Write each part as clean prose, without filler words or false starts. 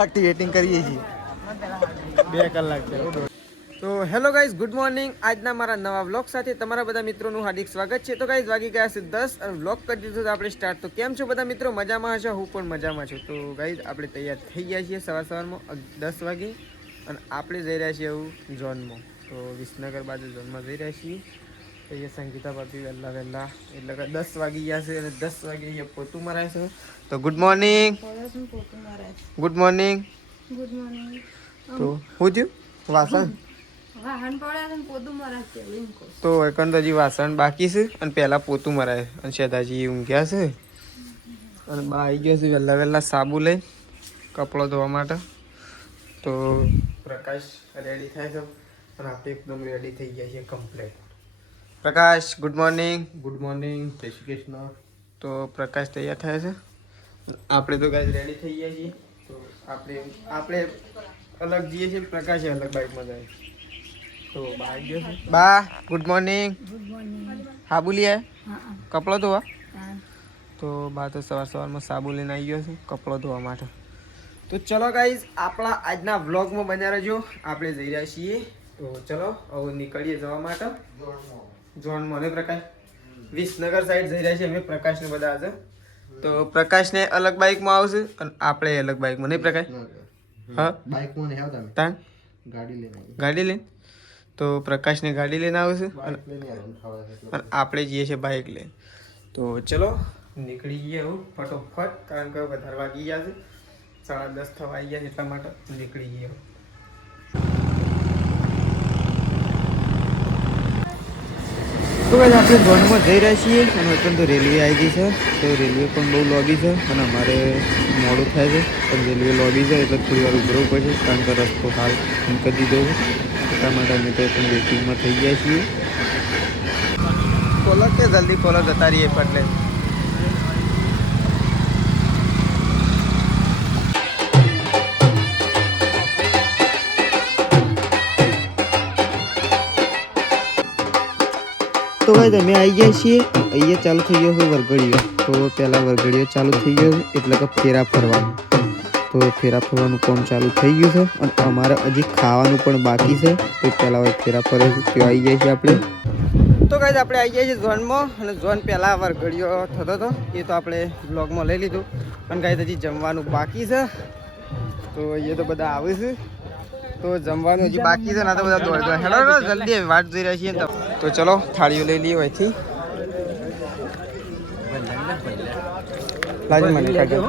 કલાકથી વેટિંગ કરીએ છીએ 2 કલાક છે તો હેલો ગાઈઝ ગુડ મોર્નિંગ આજના મારા નવા વ્લોગ સાથે તમારા બધા મિત્રોનું હાર્દિક સ્વાગત છે તો ગાઈઝ વાગી ગયા છે 10 અને વ્લોગ કરી દીધું તો આપણે સ્ટાર્ટ તો કેમ છો બધા મિત્રો મજામાં હશો હું પણ મજામાં છું તો ગાઈઝ આપણે તૈયાર થઈ ગયા છીએ સવારમાં 10 વાગે અને આપણે જઈ રહ્યા છીએ એવું ઝોનમાં તો વિસનગર બાજુ ઝોનમાં જઈ રહ્યા છીએ તો એ સંગીતા ભાભી વહેલા એટલે કે 10 વાગી ગયા છે અને 10 વાગે અહીંયા પોતું મરાય છે તો ગુડ મોર્નિંગ ગુડ મોર્નિંગ તો હું થયું વાસણ તો એકંદરજી વાસણ બાકી છે અને પહેલાં પોતું મરાય અને શેદાજી ઊંઘ્યા છે અને બા આવી ગયા છે વહેલા સાબુ લઈ કપડો ધોવા માટે તો પ્રકાશ રેડી થાય છે અને આપણે એકદમ રેડી થઈ ગયા છીએ કમ્પ્લીટ પ્રકાશ ગુડ મોર્નિંગ જય શ્રી કૃષ્ણ તો પ્રકાશ તૈયાર થાય છે આપણે તો ગાઈસ રેડી થઈ ગયા છીએ તો આપણે અલગ જઈએ છીએ પ્રકાશ અલગ બાઇકમાં જાય તો બા ગયો છે બા ગુડ મોર્નિંગ સાબુ લઈ આવ્યા કપડો ધોવા તો બા તો સવારમાં સાબુ લઈને આવી ગયો છે કપડો ધોવા માટે તો ચલો ગાઈઝ આપણા આજના વ્લોગમાં બન્યા રહેજો આપણે જઈ રહ્યા છીએ તો ચલો હવે નીકળીએ જવા માટે જોન મને પ્રકાશ વિસનગર સાઈડ જઈ રહ્યા છીએ અમે પ્રકાશને બધા આજે તો પ્રકાશને અલગ બાઇકમાં આવશે અને આપણે અલગ બાઇકમાં નહીં પ્રકાશ હા બાઇકમાં નહીં આવતા તાન ગાડી લઈને તો પ્રકાશને ગાડી લઈને આવશે અને આપણે જઈએ છીએ બાઇક લઈને તો ચલો નીકળી ગયા હું ફટોફટ કારણ કે વધારે વાગી ગયા છે 10:30 થવા આવી ગયા એટલા માટે નીકળી ગયા તો ભાઈ આપણે ઝોનમાં જઈ રહ્યા છીએ અને અત્યારે તો રેલવે આવી ગઈ છે તો રેલવે પણ બહુ લોબી છે અને અમારે મોડું થાય છે પણ રેલવે લોબી છે એટલે થોડી વાર ઉભરવું પડશે કારણ કે રસ્તો હાલ મૂકી દીધો છે એટલા માટે અમે તો પણ વેટિંગમાં થઈ ગયા છીએ ખોલો કે જલ્દી ખોલો જતા રહીએ એટલે તો ભાઈ તમે આવી ગયા છીએ અહીંયા ચાલુ થઈ ગયો છે વરઘડીઓ તો પહેલાં વરઘડીઓ ચાલુ થઈ ગયો છે એટલે કે ફેરા ફરવાનું તો ફેરા ફરવાનું કામ ચાલુ થઈ ગયું છે અને અમારે હજી ખાવાનું પણ બાકી છે તો પહેલાં ફેરા ફરે છે ત્યાં આવી ગયા છીએ આપણે તો ગાઈઝ આપણે આવી ગયા છીએ ઝોનમાં અને ઝોન પહેલાં વરઘડીઓ થતો હતો એ તો આપણે બ્લોગમાં લઈ લીધું અને ગાઈઝ હજી જમવાનું બાકી છે તો એ તો બધા આવે છે તો જમવાનું હજી બાકી છે ને તો બધા દોડ હેડો જલ્દી વાટ જોઈ રહ્યા છીએ તો ચલો થાળીઓ લઈ લઈએ અહીંથી લાજી મને કાઢો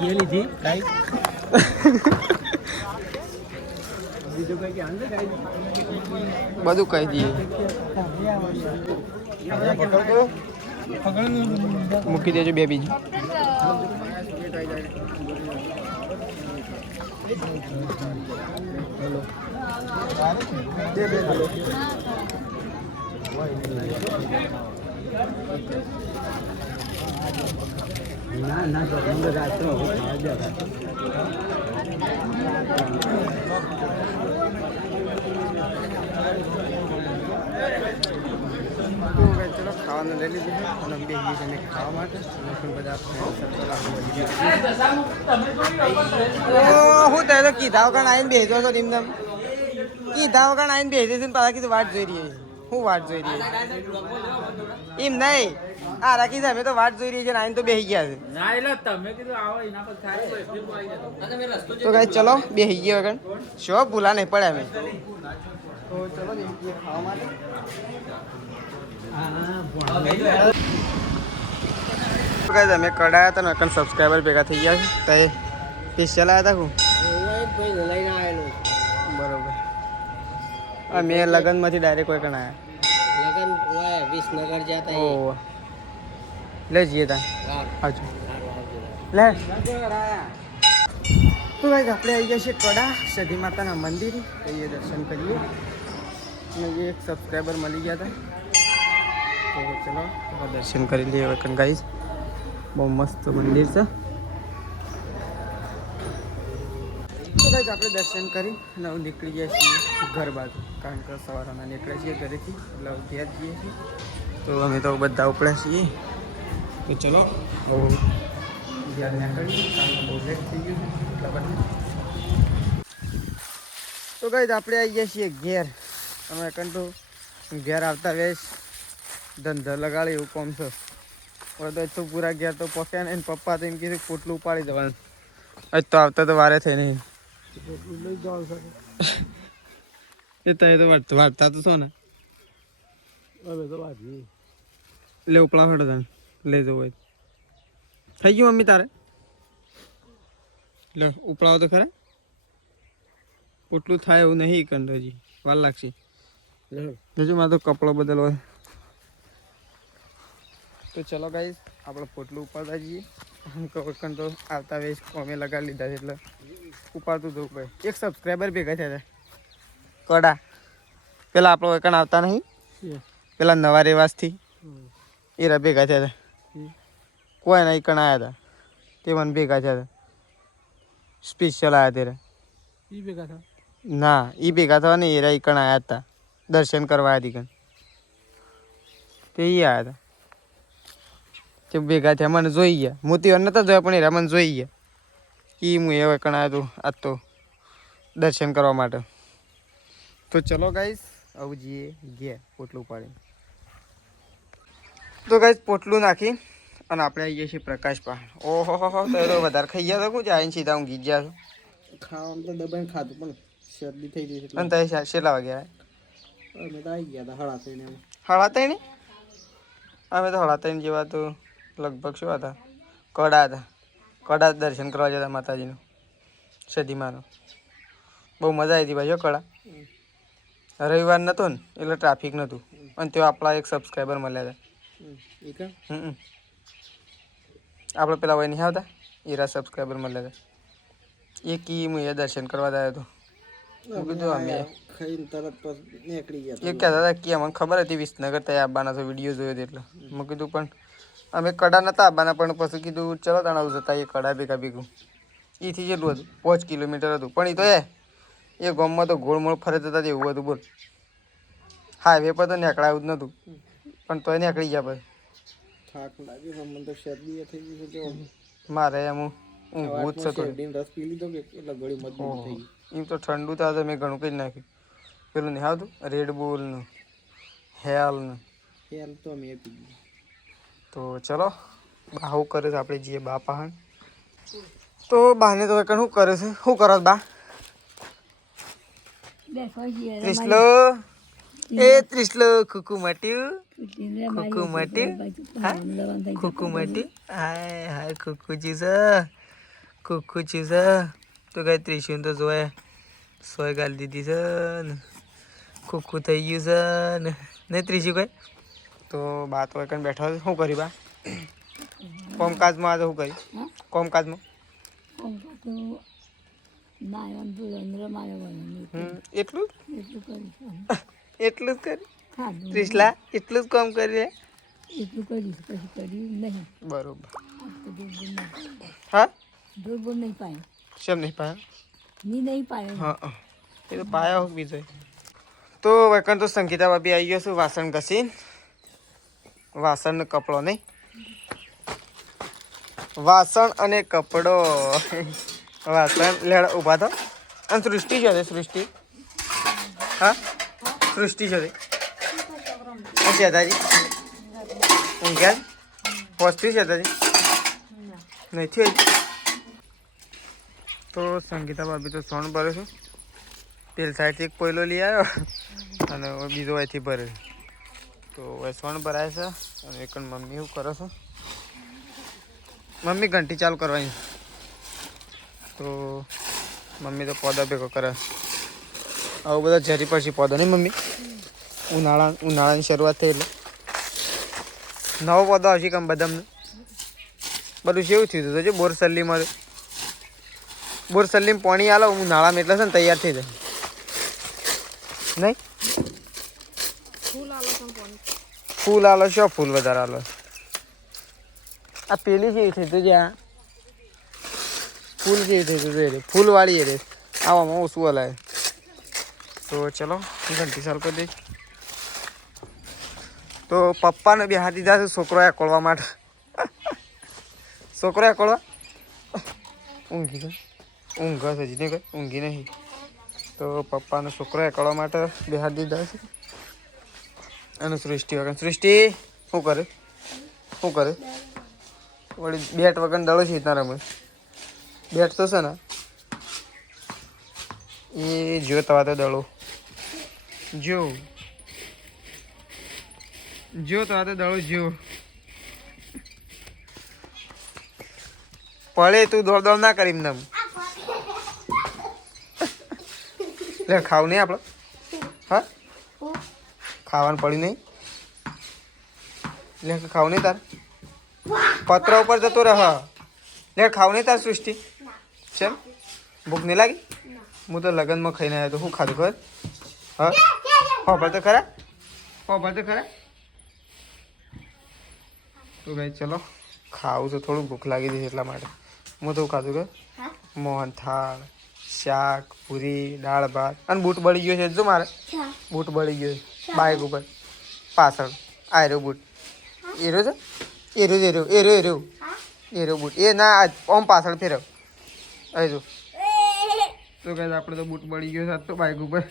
લીધી બધું કહી દઈએ મૂકી દેજો બે બીજી ચલો ખાવાનું લઈ લીધું અને બે અમે ખાવા માટે બધા હું તો કીધા વગર આવીને બેસજો છો તેમ તેમ કીધા વગર આવીને બેસે છે ને પાછા કીધું વાટ જોઈ રહી હું વાટ જોઈ રહી એમ નહીં આ રાખી છે અમે તો વાટ જોઈ રહી છે આવીને તો બેસી ગયા છે તો કઈ ચલો બેસી ગયા વગર શો ભૂલા નહીં પડે અમે તો ચલો ખાવા માટે અમે કડાયા હતા ને અકન સબસ્ક્રાઈબર ભેગા થઈ ગયા છે તો સ્પેશિયલ આવ્યા હતા બરોબર મેં લગ્નમાંથી ડાયરેક્ટ કોઈ કણ આવ્યા વિસનગર જતા ઓહ લે જઈએ તા આવજો લે તો ભાઈ આપણે આવી ગયા છીએ કડા સધી માતાના મંદિર એ દર્શન કરીએ અને એક સબસ્ક્રાઈબર મળી ગયા હતા તો ચલો દર્શન કરી લઈએ હવે ગાઈઝ બહુ મસ્ત મંદિર છે આપણે દર્શન કરી અને નીકળી ગયા છીએ ઘર બાજુ કારણ કે સવારના નીકળ્યા છીએ ઘરેથી એટલે ઘેર જઈએ છીએ તો અમે તો બધા ઉપડ્યા છીએ તો ચલો ધ્યાન કરી બહુ લેટ થઈ ગયું એટલા માટે. તો ગઈ આપણે આવી ગયા છીએ ઘેર. અમે કંટુ ઘેર આવતા વેશ ધંધા લગાડી એવું કોમ છે. હવે તો પૂરા ઘેર તો પક્યા ને પપ્પા તો એમ કીધું પોટલું ઉપાડી દેવાનું. આજ તો આવતા તો વારે થઈ નહીં એ તો વાટતા તો છો ને લે ઉપલા ફેડો તને લઈ જવું હોય થઈ ગયું મમ્મી તારે લે ઉપલાવો તો ખરા પોટલું થાય એવું નહીં કંડોજી વાર લાગશે જોજો મારે તો કપડો બદલવો તો ચલો ગાઈસ આપણે પોટલું ઉપાડતા જઈએ કંડ તો આવતા વેશ અમે લગાડી લીધા છે એટલે ઉપાડતું જવું ભાઈ. એક સબસ્ક્રાઈબર ભેગા થયા હતા કડા પેલા આપણો એકણ આવતા નહીં પેલા નવા રેવાસથી એરા ભેગા થયા હતા કોઈ ના એકણ આવ્યા હતા તે મને ભેગા થયા હતા સ્પેશિયલ આવ્યા ત્યારે ભેગા થયા ના એ ભેગા થવા ને એરા એકણ આવ્યા હતા દર્શન કરવા હતી કણ તે એ આવ્યા હતા તે ભેગા થયા મને જોઈ ગયા મોતી નતા જોયા પણ એરા મને જોઈ ગયા કે હું એવા એકણ આવ્યો હતો આજ તો દર્શન કરવા માટે. તો ચલો ગાઈસ આવું જઈએ ગયા પોટલું પાડીને. તો ગાઈસ પોટલું નાખી અને આપણે આવી ગયા છીએ પ્રકાશ પહાડ. ઓહો તો વધારે ખાઈ ગયા તો શું જાય સીધા ઊંઘી ગયા છો ખાવાનું તો દબાઈને ખાધું પણ શરદી થઈ ગઈ છે. અને તમે શેલા વાગ્યા અમે તો આવી ગયા હતા 3:30 અમે તો 3:30 જેવા તો લગભગ શું હતા કડા દર્શન કરવા જતા માતાજીનું સદીમાનું. બહુ મજા આવી હતી ભાઈ કડા. રવિવાર નહોતો ને એટલે ટ્રાફિક નહોતું અને તેઓ આપણા એક સબસ્ક્રાઈબર મળ્યા હતા. આપણે પેલા વય નહીં આવતા એરા સબસ્ક્રાઈબર મળ્યા હતા. એ કી હું એ દર્શન કરવા આવ્યો હતો. હું કીધું અમે એ કહેતા હતા કે અમને ખબર હતી વિસનગર ત્યાં આવવાના તો વિડીયો જોયો હતો એટલે મેં કીધું પણ અમે કડા નહોતા આવવાના પણ પછી કીધું ચલો તણાવ જતા એ કડા ભેગું એથી જેટલું હતું 5 કિલોમીટર હતું પણ એ તો એ ગામમાં તો ગોળમોળ ફરે જતા એવું હતું બોલ. હાઈવે પર તો નીકળાયું જ નહોતું પણ તોય નીકળી ગયા પછી થાક લાગ્યો મારે એમ ઊંઘવું જ થતું એમ તો ઠંડુ તો મેં ઘણું કંઈ નાખ્યું પેલું નહીં આવતું રેડબુલનું હેલનું તો અમે તો ચલો બા શું કરે છે આપણે જઈએ બા પહાણ. તો બાને તો શું કરે છે શું કરો બા ત્રિશલો એ ત્રિશલો ખુકુ માટ્યું ખુકુ માટ્યું હાય હાય ખુકુ છે તો કઈ ત્રિશુન તો જોય સોય ગાલી દીધી છે ને ખુકુ થઈ ગયું છે ને નહીં ત્રીજું કઈ. તો બા તો કઈ બેઠો છે શું કરી બા કોમકાજમાં આજે શું કરી કોમકાજમાં એટલું જ કરી ત્રિશલા એટલું જ કામ કરી બરોબર. હા શેમ નહીં પાયા હા એ તો પાયા બીજો. તો વૈકણ તો સંગીતા ભાભી આવી ગયો છું વાસણ ઘસીને વાસણ કપડો નહીં વાસણ અને કપડો વાસણ લેડ ઊભા થો અને સૃષ્ટિ છે સૃષ્ટિ હા સૃષ્ટિ છે દાદાજી ઊંઘ્યા હોસ્તી છે દાદાજી નથી તો સંગીતા ભાભી તો સોન ભરે છે પેલ સાઈડથી એક પોયલો લઈ આવ્યો અને બીજો અહીંથી ભરે તો હવે સોન ભરાય છે અને એક મમ્મી શું કરે છે મમ્મી ઘંટી ચાલુ કરવાની તો મમ્મી તો પૌધા ભેગો કરે આવું બધા ઝરી પડશે પૌધા નહીં મમ્મી ઉનાળાની શરૂઆત થઈ એટલે નવો પૌધો આવશે કેમ બદામનો બધું કેવું થયું હતું જો બોરસલ્લીમાં પાણી આલો ઉનાળામાં એટલે છે ને તૈયાર થઈ જાય નહીં ફૂલ આલો શું ફૂલ વધારે આલો આ પેલી જેવી થઈ તું જ્યાં ફૂલ જેવી થઈ તું રે ફૂલવાળી રે આવામાં ઓછું હલાય. તો ચલો ઘંટી ચાલુ કરી દઈ. તો પપ્પાને બી હાથ દીધા છે છોકરો એ કોળવા માટે છોકરો એકળવા ઊંઘી ગયો ઊંઘ હજી નહીં કઈ ઊંઘી નહીં તો પપ્પાનો છોકરો એકળવા માટે બેહાડી દીધા છે અને સૃષ્ટિ વગર સૃષ્ટિ શું કરે વળી બેટ વગર દડો છે રીતના રમે બેટ તો છે ને એ જો તવા તો દડો જો તવા તો દડો જો પડે તું દોડ ના કરી એમને લે ખાવ નહીં આપણે હા ખાવાનું પડ્યું નહીં લે ખાવ નહીં તાર પત્ર ઉપર જતો રહ લે ખાવ નહીં તાર સૃષ્ટિ ચલ ભૂખ નહીં લાગી હું તો લગ્નમાં ખાઈને આવ્યો તો શું ખાધું ખબર હા હોભર તો ખરા તો ભાઈ ચલો ખાવું તો થોડું ભૂખ લાગી હતી એટલા માટે હું તો ખાધું કે મોહન થાળ શાક પૂરી દાળ ભાત અને બૂટ બળી ગયો છે જો મારે બૂટ બળી ગયો છે બાઇક ઉપર પાછળ આયરો બૂટ એરો છે એરો બૂટ એ ના ઓમ પાછળ ફેરવ અહીં જો તો કહે આપણે તો બૂટ બળી ગયો છે તો બાઇક ઉપર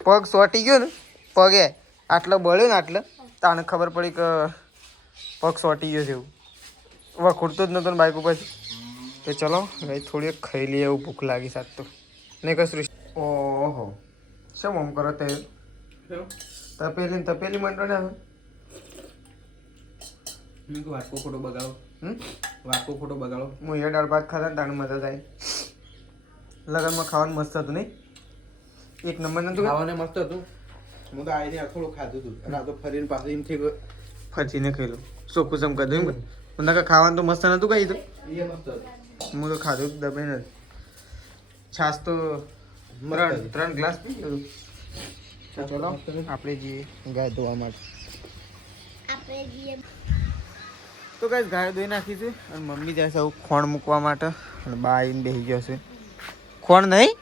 પગ સોટી ગયો ને પગે આટલો બળ્યો ને આટલે તાને ખબર પડી કે પગ સોટી ગયો છે એવું વખૂડતો જ નતો ને બાઇક ઉપર તો ચલો ભાઈ થોડી ખાઈ લઈએ એવું ભૂખ લાગી સાત તો નહીં કશું ઓહો શું આમ કરો તે તપેલી મંડો ને હવે વાટકો ખોટો બગાડો હું એ દાળ ભાત ખાતા તાનું મજા જાય લગનમાં ખાવાનું મસ્ત હતું નહીં એક નંબર નતું ખાવાને મસ્ત હતું હું તો આવીને થોડું ખાધું હતું અને આ તો ફરીને પાછું એમ થઈ ગયું ફરીને ખાઈ લો ચોખ્ખું ચમ કરી દઉં નકા ખાવાનું તો મસ્ત નતું કઈ તો એ મસ્ત હું તો ખાધું દબાઈ નથી છાશ તો ત્રણ ગ્લાસ પી લીધું ચલો આપણે જઈએ ગાય ધોવા માટે તો ગાય ગાય ધોઈ નાખી છે અને મમ્મી જાય છે ખોણ મૂકવા માટે અને બા આવીને બેસી ગયો છે ખોણ નહીં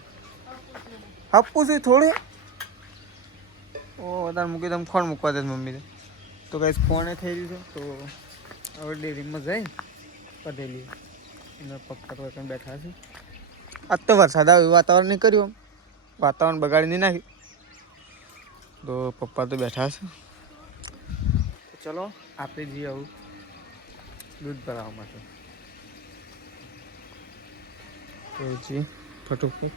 આપવું છે થોડું ઓ વધારે મૂકી તમે ખોણ મૂકવા દે મમ્મી તો ગાય ખોણે થઈ રહ્યું છે તો હવે ડેરીમાં જઈ પધેલી અને પપ્પા તો કંઈ બેઠા છે આજ તો વરસાદ આવ્યો વાતાવરણ નહીં કર્યું વાતાવરણ બગાડી નહીં નાખ્યું તો પપ્પા તો બેઠા છે ચલો આપણે જઈએ આવું દૂધ ભરાવવા માટે તો જી ફટોફટ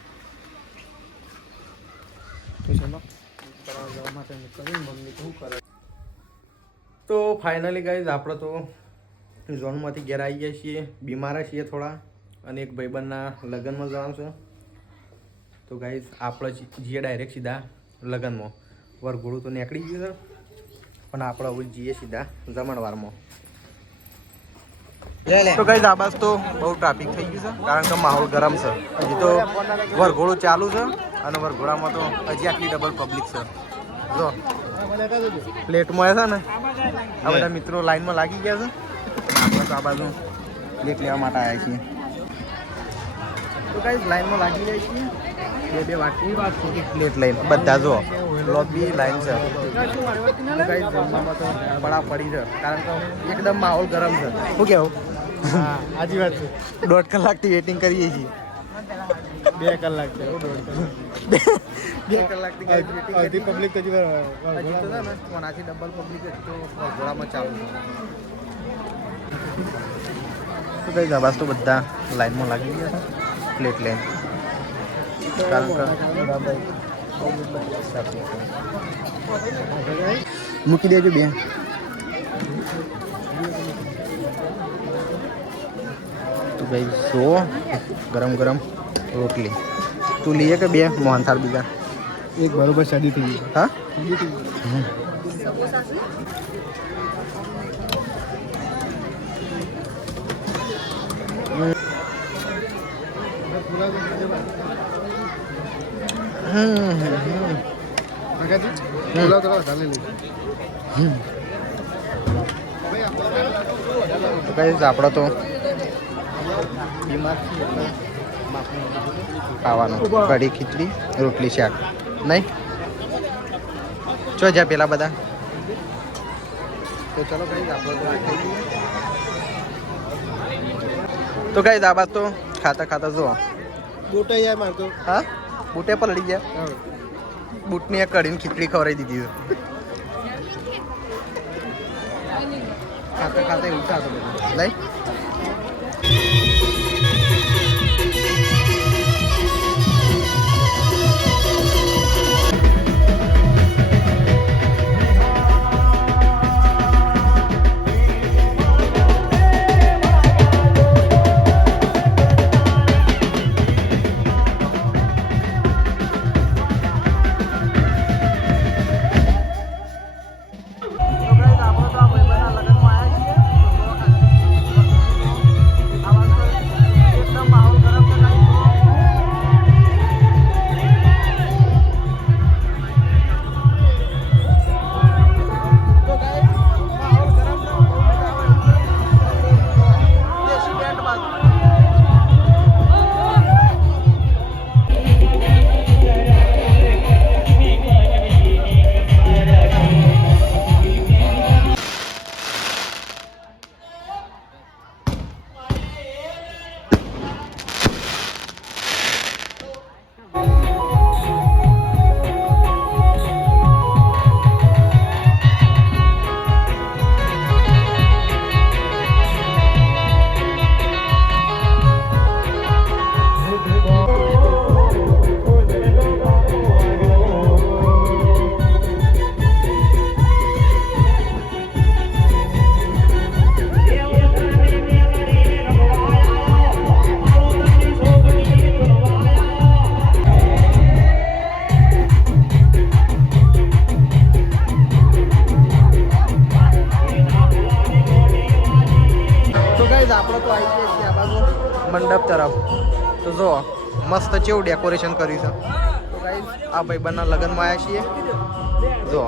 તો ચલો દૂધ ભરાવવા જવા માટે નીકળ્યું મમ્મી શું કરે તો ફાઇનલી ગાઈઝ આપણે તો ઝોનમાંથી ઘેર આવી ગયા છીએ બીમાર છીએ થોડા અને એક ભાઈબંધના લગ્નમાં જવાનું છે તો ગાઈઝ આપણે જઈએ ડાયરેક્ટ સીધા લગ્નમાં વરઘોડું તો નીકળી ગયું છે પણ આપણે હવે જઈએ સીધા જમણવારમાં તો ગાઈઝ આ બાજુ તો બહુ ટ્રાફિક થઈ ગયું છે કારણ કે માહોલ ગરમ છે હજી તો વરઘોડું ચાલુ છે અને વરઘોડામાં તો હજી આટલી ડબલ પબ્લિક છે જો પ્લેટમાં છે ને આ બધા મિત્રો લાઈનમાં લાગી ગયા છે આપણે તો આ બાજુ પ્લેટ લેવા માટે આવ્યા છીએ તો ગાઈઝ લાઈનમાં લાગી જાય છીએ બે વાટકી પ્લેટ લઈને બધા જો લોબી લાઈન છે તો ગાઈઝ જમવામાં તો બડા પડી છે કારણ કે એકદમ માહોલ ગરમ છે શું કહેવું હા સાચી વાત છે 1.5 કલાકથી વેઇટિંગ કરીએ છીએ 2 કલાક છે 2 કલાકથી અડધી પબ્લિક તો હજી તો છે ને કોનાથી ડબલ પબ્લિક તો ઘોડામાં ચાલુ છે તો કઈ આવાજ તો બધા લાઈનમાં લાગી ગયા છે પ્લેટ લઈને કારણ કે મૂકી દેજો બે તો ભાઈ સો ગરમ ગરમ રોટલી તું લઈએ કે બે મોહનથાળ બીજા એક બરોબર સાદી થઈ ગઈ હા તો કઈ આપણો તો બીમાર ખાવાનું કઢી ખીચડી રોટલી શાક નહીં ચો જા પેલા બધા તો ચલો કઈ આપણો તો તો ગાઈસ આ બાદ તો ખાતા ખાતા જો બૂટે યાર મારતો હા બૂટે પર લડી ગયા બૂટની એક કઢીને ખીચડી ખવડાવી દીધી ખાતા ખાતા એવું થતું બધું લઈ મંડપ તરફ તો જો મસ્ત કેવું ડેકોરેશન કર્યું છે તો ગાઈસ આ ભાઈબંધના લગ્નમાં આવ્યા છીએ જો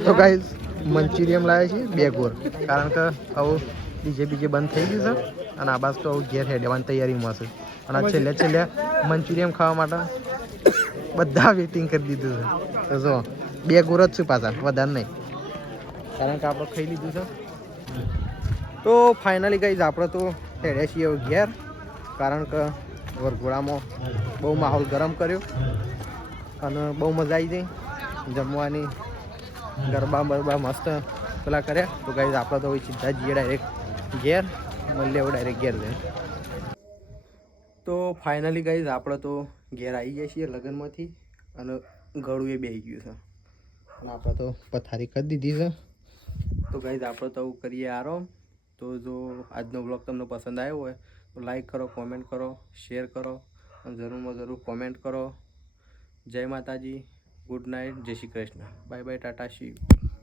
તો ગાઈસ મંચુરિયમ લાવ્યા છીએ 2 ગોર કારણ કે આવું બીજે બંધ થઈ ગયું છે અને આ બાજુ તો ઘેર હેડવાની તૈયારીમાં છે અને છેલ્લે મંચુરિયમ ખાવા માટે બધા વેઇટિંગ કરી દીધું છે તો જો 2 ગોર જ છું પાછા વધારે નહીં કારણ કે આપણે ખાઈ લીધું છે તો ફાઇનલી ગાઈઝ આપણે તો હેડ્યા છીએ ઘેર કારણ કે વરઘોડામાં બહુ માહોલ ગરમ કર્યો અને બહુ મજા આવી ગઈ જમવાની ગરબા બરબા મસ્ત પેલા કર્યા તો ગાઈઝ આપણે તો સીધા જઈએ ડાયરેક્ટ ઘેર મળીએ એવું ડાયરેક્ટ ઘેર જઈએ તો ફાઇનલી ગાઈઝ આપણે તો ઘેર આવી ગયા છીએ લગ્નમાંથી અને ગળું એ બેસી ગયું છે અને આપણે તો પથારી કરી દીધી છે તો ગાઈઝ આપણે તો કરીએ આરામ તો જો આજનો બ્લોગ તમને પસંદ આવ્યો હોય તો લાઈક કરો કોમેન્ટ કરો શેર કરો અને જરૂરમાં જરૂર કોમેન્ટ કરો જય માતાજી ગુડ નાઇટ જય Shri Krishna bye bye tata Shiv